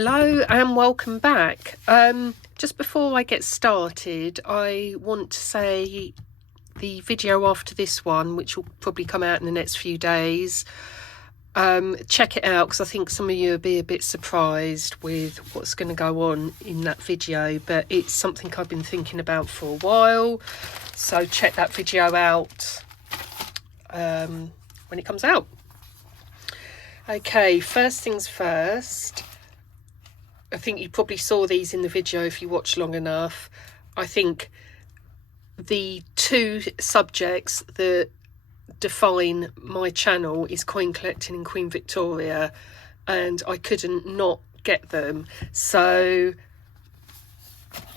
Hello and welcome back. Just before I get started, I want to say the video after this one, which will probably come out in the next few days, check it out because I think some of you will be a bit surprised with what's going to go on in that video, but it's something I've been thinking about for a while, so check that video out when it comes out. Okay, first things first, I think you probably saw these in the video if you watched long enough. I think the two subjects that define my channel is coin collecting and Queen Victoria, and I couldn't not get them. So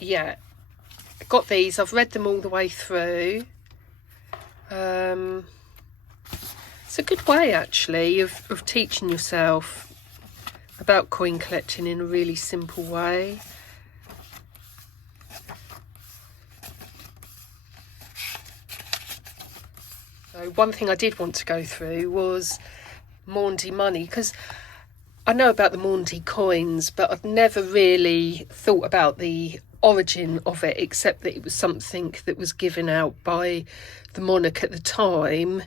yeah, I got these. I've read them all the way through. It's a good way actually of teaching yourself about coin collecting in a really simple way. So one thing I did want to go through was Maundy money, because I know about the Maundy coins, but I've never really thought about the origin of it, except that it was something that was given out by the monarch at the time.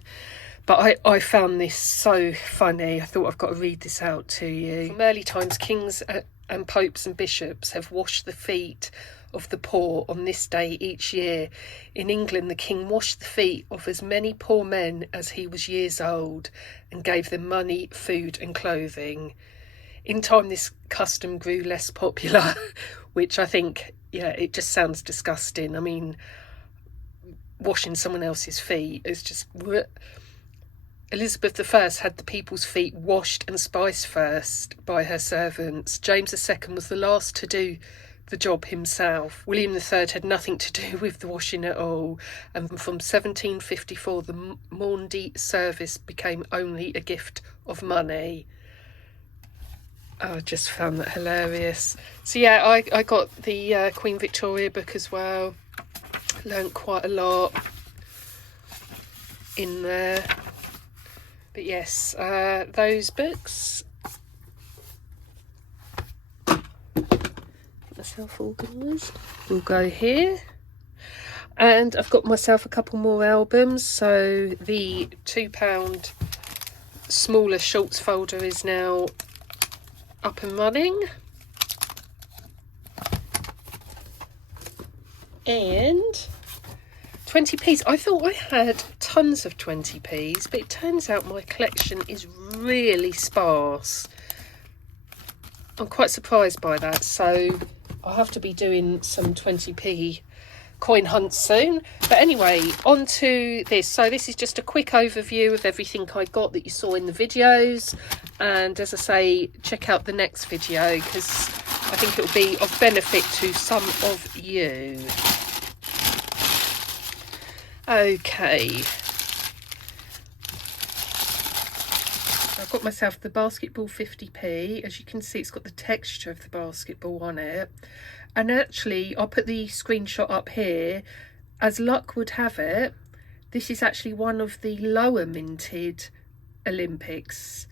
But I found this so funny, I thought I've got to read this out to you. From early times, kings and popes and bishops have washed the feet of the poor on this day each year. In England, the king washed the feet of as many poor men as he was years old and gave them money, food and clothing. In time, this custom grew less popular, which I think, yeah, it just sounds disgusting. I mean, washing someone else's feet is just... Elizabeth I had the people's feet washed and spiced first by her servants. James II was the last to do the job himself. William III had nothing to do with the washing at all, and from 1754 the Maundy service became only a gift of money. I just found that hilarious. So yeah, I got the Queen Victoria book as well. Learned quite a lot in there. But yes, those books. Get myself organised. We'll go here. And I've got myself a couple more albums. So the £2 smaller shorts folder is now up and running. And 20p's. I thought I had tons of 20p's, but it turns out my collection is really sparse. I'm quite surprised by that, so I'll have to be doing some 20p coin hunts soon. But anyway, on to this. So this is just a quick overview of everything I got that you saw in the videos, and as I say, check out the next video because I think it will be of benefit to some of you. Okay, I've got myself the basketball 50p. As you can see, it's got the texture of the basketball on it, and actually I'll put the screenshot up here. As luck would have it, this is actually one of the lower minted Olympics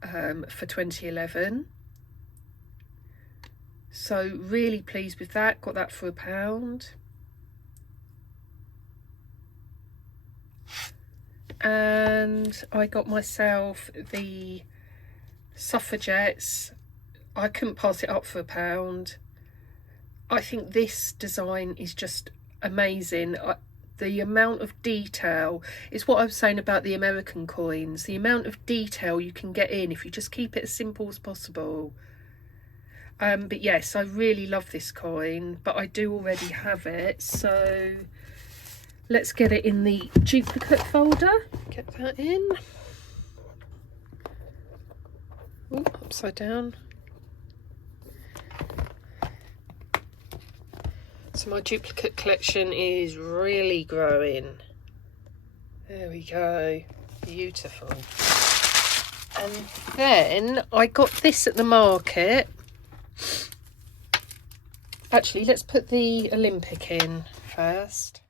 for 2011, so really pleased with that. Got that for £1. And I got myself the suffragettes. I couldn't pass it up for £1. I think this design is just amazing. The amount of detail is what I was saying about the American coins. The amount of detail you can get in if you just keep it as simple as possible. But yes, I really love this coin, but I do already have it, so let's get it in the duplicate folder. Get that in. Ooh, upside down. So my duplicate collection is really growing. There we go. Beautiful. And then I got this at the market. Actually, let's put the Olympic in first.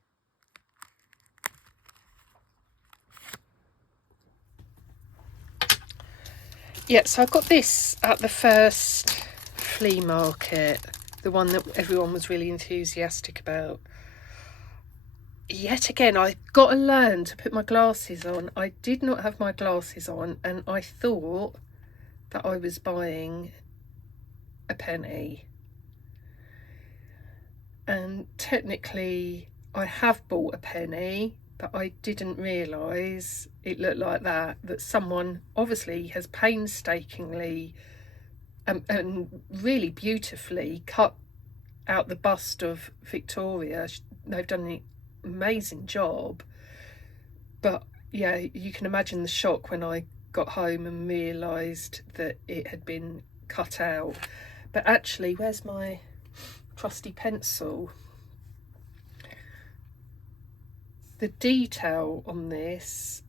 Yeah, so I got this at the first flea market, the one that everyone was really enthusiastic about. Yet again, I got to learn to put my glasses on. I did not have my glasses on, and I thought that I was buying a penny. And technically, I have bought a penny, but I didn't realise it looked like that someone obviously has painstakingly and really beautifully cut out the bust of Victoria. They've done an amazing job. But yeah, you can imagine the shock when I got home and realised that it had been cut out. But actually, where's my trusty pencil? The detail on this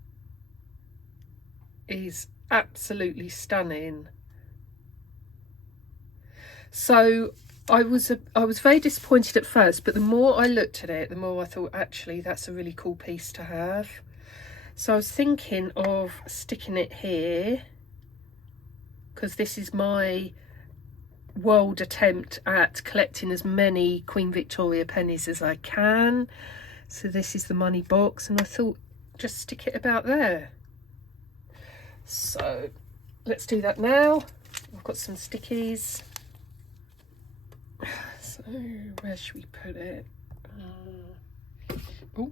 is absolutely stunning. So I was very disappointed at first, but the more I looked at it, the more I thought, actually, that's a really cool piece to have. So I was thinking of sticking it here, because this is my world attempt at collecting as many Queen Victoria pennies as I can. So this is the money box, and I thought just stick it about there. So let's do that now. I've got some stickies. So where should we put it? Oh,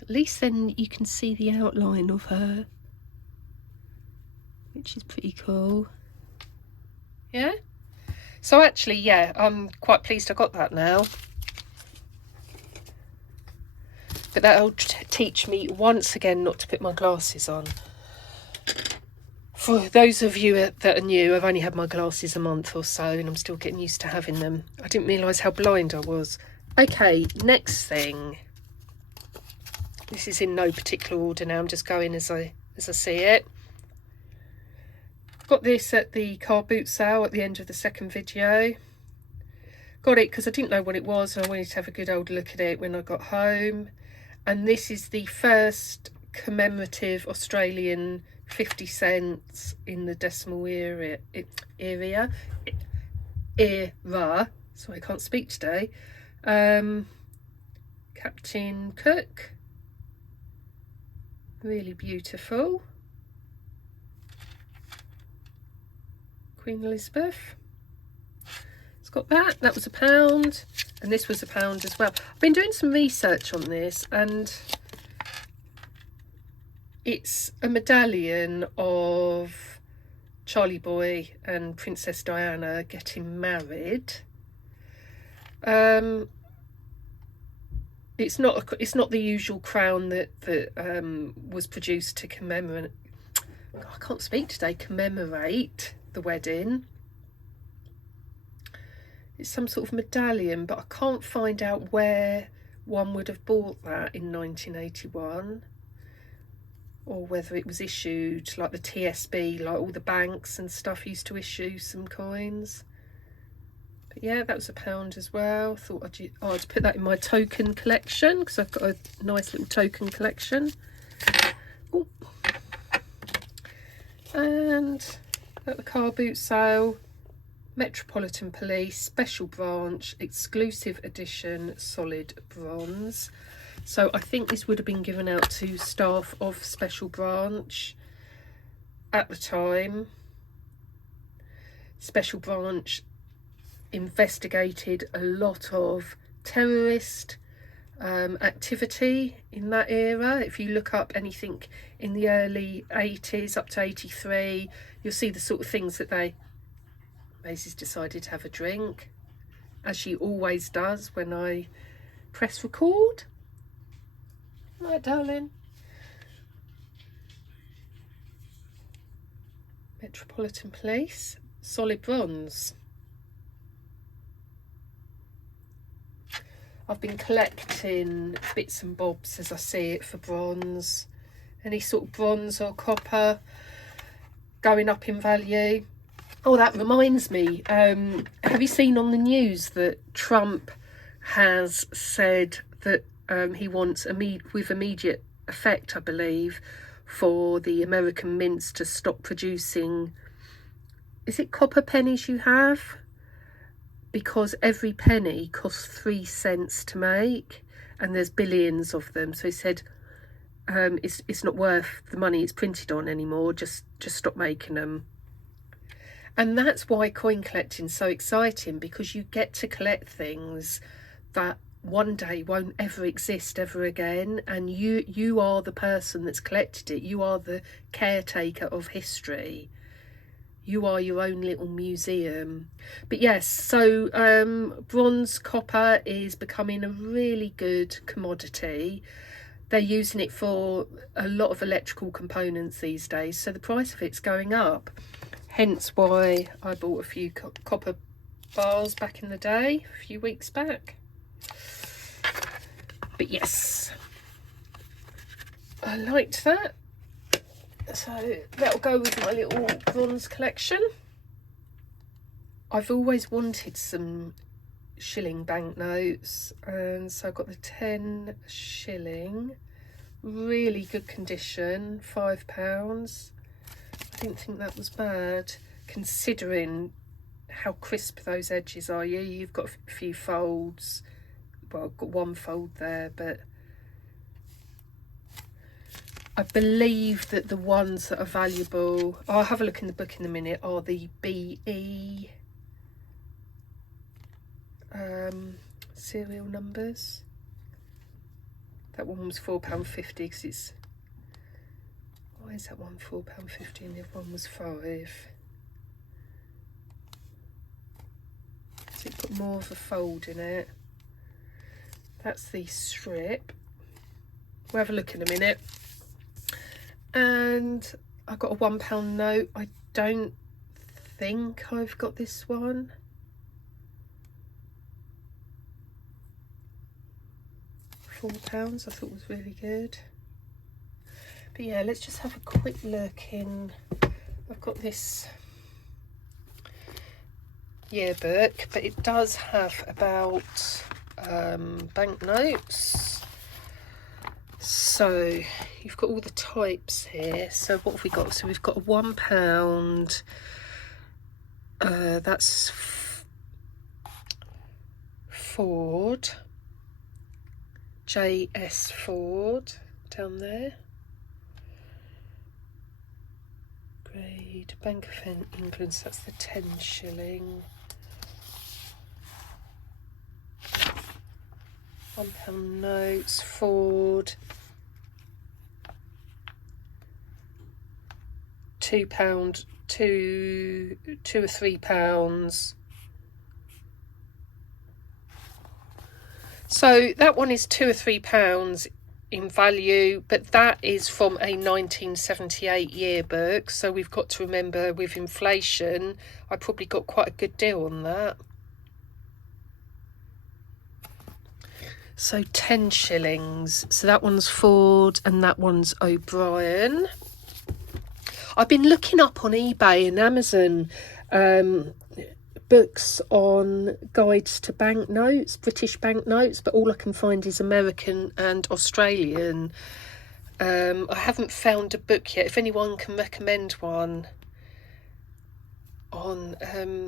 at least then you can see the outline of her, which is pretty cool. Yeah. So actually, yeah, I'm quite pleased I got that now. But that'll teach me once again not to put my glasses on. For those of you that are new, I've only had my glasses a month or so, and I'm still getting used to having them. I didn't realise how blind I was. Okay, next thing. This is in no particular order now. I'm just going as I see it. Got this at the car boot sale at the end of the second video. Got it because I didn't know what it was, and I wanted to have a good old look at it when I got home. And this is the first commemorative Australian 50 cents in the decimal era. Sorry, I can't speak today. Captain Cook. Really beautiful. Queen Elizabeth. It's got that. That was £1. And this was £1 as well. I've been doing some research on this, and it's a medallion of Charlie Boy and Princess Diana getting married. It's not the usual crown that was produced to commemorate. I can't speak today. Commemorate the wedding. It's some sort of medallion, but I can't find out where one would have bought that in 1981, or whether it was issued like the TSB, like all the banks and stuff used to issue some coins. But yeah, that was £1 as well. Thought I'd put that in my token collection, because I've got a nice little token collection. Ooh. And at the car boot sale, Metropolitan Police Special Branch Exclusive Edition Solid Bronze. So I think this would have been given out to staff of Special Branch at the time. Special Branch investigated a lot of terrorist activity in that era. If you look up anything in the early 80s up to 83, you'll see the sort of things that Maisie's decided to have a drink, as she always does when I press record. Right, darling. Metropolitan Police, solid bronze. I've been collecting bits and bobs as I see it for bronze. Any sort of bronze or copper going up in value. Oh, that reminds me. Have you seen on the news that Trump has said that he wants, with immediate effect, I believe, for the American mints to stop producing is it copper pennies you have? Because every penny costs 3 cents to make, and there's billions of them. So he said, it's not worth the money it's printed on anymore. Just stop making them. And that's why coin collecting is so exciting, because you get to collect things that one day won't ever exist ever again, and you are the person that's collected it. You are the caretaker of history. You are your own little museum. But yes, so bronze copper is becoming a really good commodity. They're using it for a lot of electrical components these days, so the price of it's going up. Hence why I bought a few copper bars back in the day, a few weeks back. But yes, I liked that. So that'll go with my little bronze collection. I've always wanted some shilling banknotes, and so I've got the 10 shilling, really good condition, £5. I didn't think that was bad, considering how crisp those edges are. Yeah, you've got a few folds. Well, I've got one fold there, but I believe that the ones that are valuable, I'll have a look in the book in a minute, are the BE serial numbers. That one was £4.50 because it's, why is that one £4.50 and the other one was £5? So it got more of a fold in it. That's the strip. We'll have a look in a minute. And I got a £1 note. I don't think I've got this one. £4, I thought was really good. But yeah, let's just have a quick look in. I've got this yearbook, but it does have about banknotes. So you've got all the types here. So what have we got? So we've got a £1. That's Ford, JS Ford down there. Grade Bank of England. So that's the 10 shilling. £1 notes, Ford. £2, two or £3. So that one is £2 or £3 in value, but that is from a 1978 yearbook. So we've got to remember, with inflation, I probably got quite a good deal on that. So 10 shillings. So that one's Ford and that one's O'Brien. I've been looking up on eBay and Amazon books on guides to banknotes, British banknotes, but all I can find is American and Australian. I haven't found a book yet. If anyone can recommend one on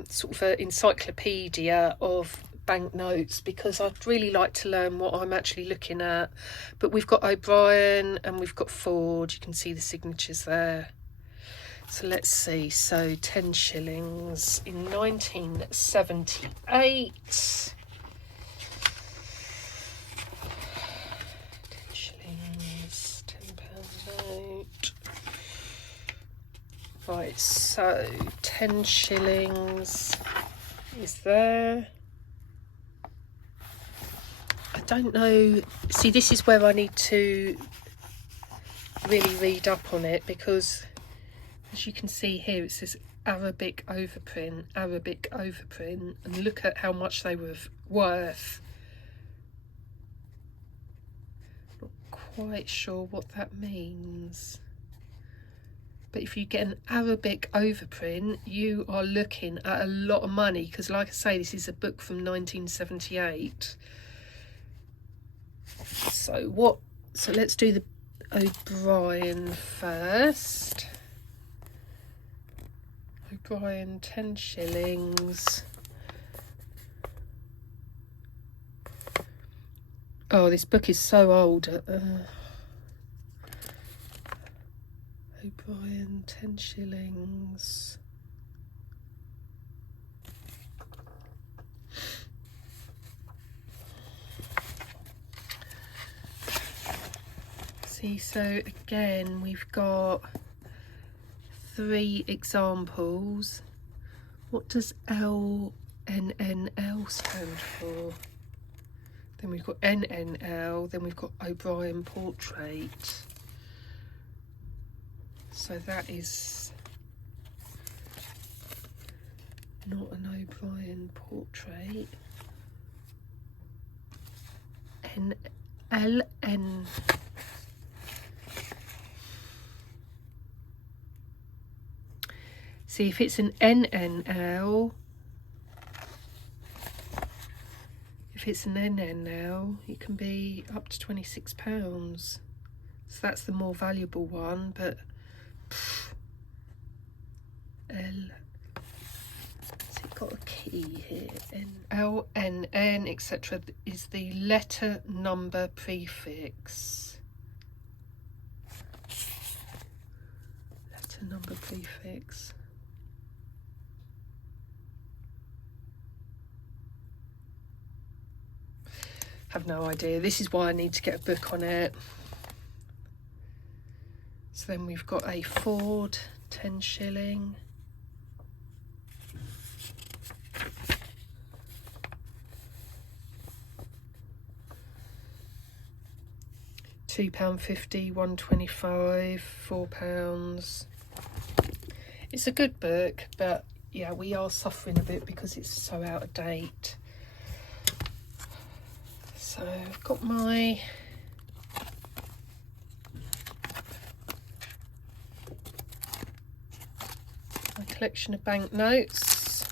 sort of an encyclopedia of banknotes, because I'd really like to learn what I'm actually looking at. But we've got O'Brien and we've got Ford. You can see the signatures there. So let's see. So 10 shillings in 1978. 10 shillings, £10 note. Right, so 10 shillings is there. I don't know. See, this is where I need to really read up on it, because as you can see here, it says Arabic overprint, and look at how much they were worth. Not quite sure what that means. But if you get an Arabic overprint, you are looking at a lot of money, because like I say, this is a book from 1978. So let's do the O'Brien first. O'Brien 10 shillings. Oh, this book is so old. O'Brien 10 shillings. See, so again we've got 3 examples. What does LNNL stand for? Then we've got NNL, then we've got O'Brien Portrait. So that is not an O'Brien Portrait. LN. See, if it's an NNL, it can be up to £26. So that's the more valuable one, but L. So it's got a key here. LNN, etc. is the letter number prefix. Letter number prefix. Have no idea. This is why I need to get a book on it. So then we've got a Ford 10 shilling. £2.50, £1.25, £4. It's a good book, but yeah, we are suffering a bit because it's so out of date. So I've got my collection of banknotes.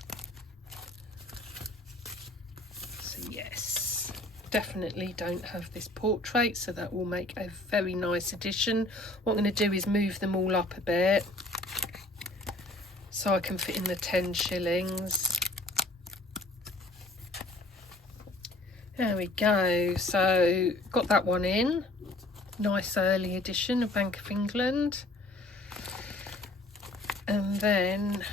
So yes, definitely don't have this portrait, so that will make a very nice addition. What I'm going to do is move them all up a bit so I can fit in the 10 shillings. There we go. So got that one in. Nice early edition of Bank of England. And then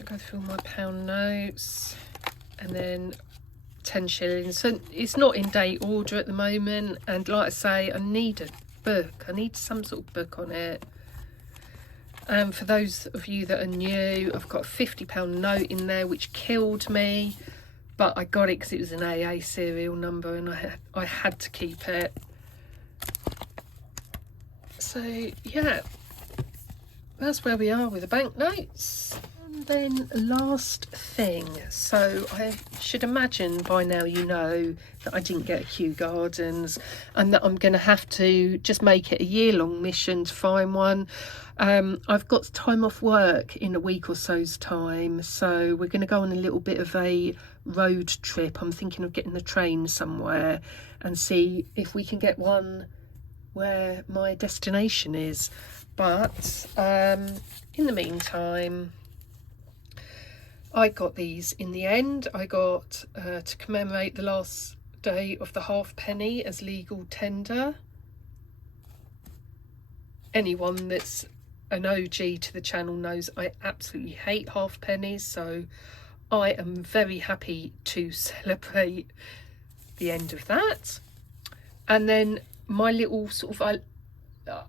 I go through my pound notes, and then 10 shillings. So it's not in date order at the moment, and like I say, I need a book. I need some sort of book on it. For those of you that are new, I've got a £50 note in there which killed me, but I got it because it was an AA serial number and I had to keep it. So yeah, that's where we are with the banknotes. And then last thing, so I should imagine by now you know that I didn't get a Kew Gardens and that I'm going to have to just make it a year-long mission to find one. I've got time off work in a week or so's time, so we're going to go on a little bit of a road trip. I'm thinking of getting the train somewhere and see if we can get one where my destination is. But in the meantime, I got these in the end. I got to commemorate the last day of the halfpenny as legal tender. Anyone that's an OG to the channel knows I absolutely hate halfpennies, so I am very happy to celebrate the end of that. And then my little sort of,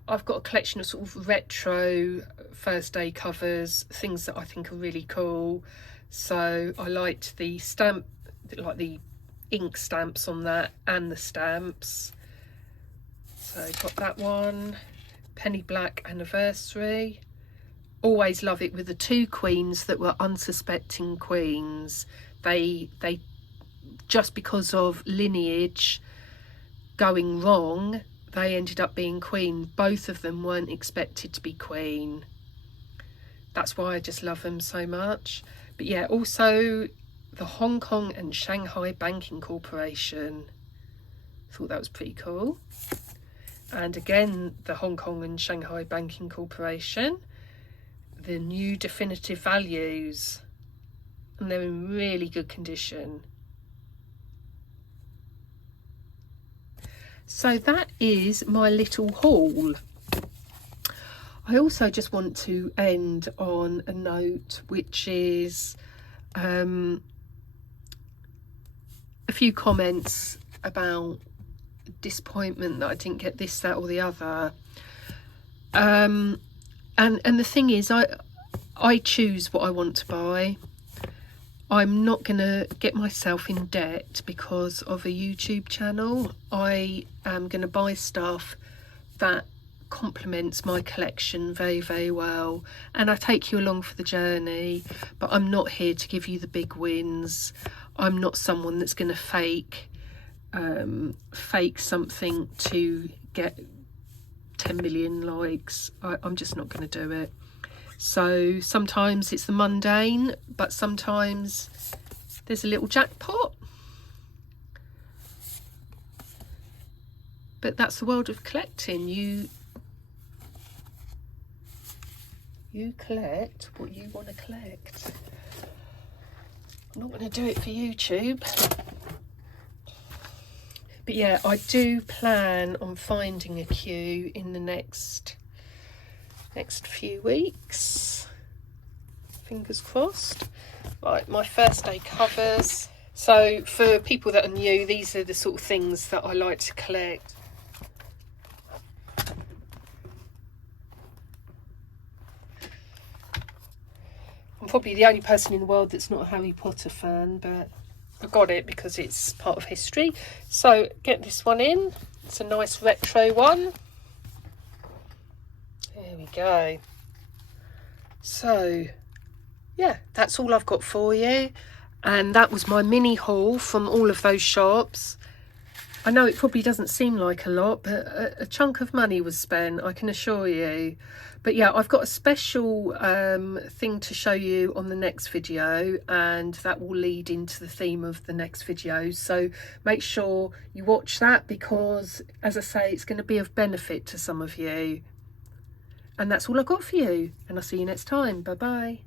I've got a collection of sort of retro first day covers, things that I think are really cool. So I liked the stamp, like the ink stamps on that, and the stamps. So got that one. Penny Black anniversary. Always love it with the 2 queens that were unsuspecting queens. They just because of lineage going wrong, they ended up being queen. Both of them weren't expected to be queen. That's why I just love them so much. But yeah, also the Hong Kong and Shanghai Banking Corporation. Thought that was pretty cool. And again, the Hong Kong and Shanghai Banking Corporation. the new definitive values, and they're in really good condition. So that is my little haul. I also just want to end on a note, which is a few comments about disappointment that I didn't get this, that or the other. And the thing is, I choose what I want to buy. I'm not going to get myself in debt because of a YouTube channel. I am going to buy stuff that complements my collection very, very well, and I take you along for the journey, but I'm not here to give you the big wins. I'm not someone that's going to fake something to get 10 million likes. I'm just not going to do it. So sometimes it's the mundane, but sometimes there's a little jackpot. But that's the world of collecting. You collect what you want to collect. I'm not going to do it for YouTube. But yeah, I do plan on finding a queue in the next few weeks. Fingers crossed. Right, my first day covers. So for people that are new, these are the sort of things that I like to collect. I'm probably the only person in the world that's not a Harry Potter fan, but I got it because it's part of history. So get this one in. It's a nice retro one. There we go. So yeah, that's all I've got for you, and that was my mini haul from all of those shops. I know it probably doesn't seem like a lot, but a chunk of money was spent, I can assure you. But yeah, I've got a special thing to show you on the next video, and that will lead into the theme of the next video. So make sure you watch that, because as I say, it's going to be of benefit to some of you. And that's all I've got for you, and I'll see you next time. Bye bye.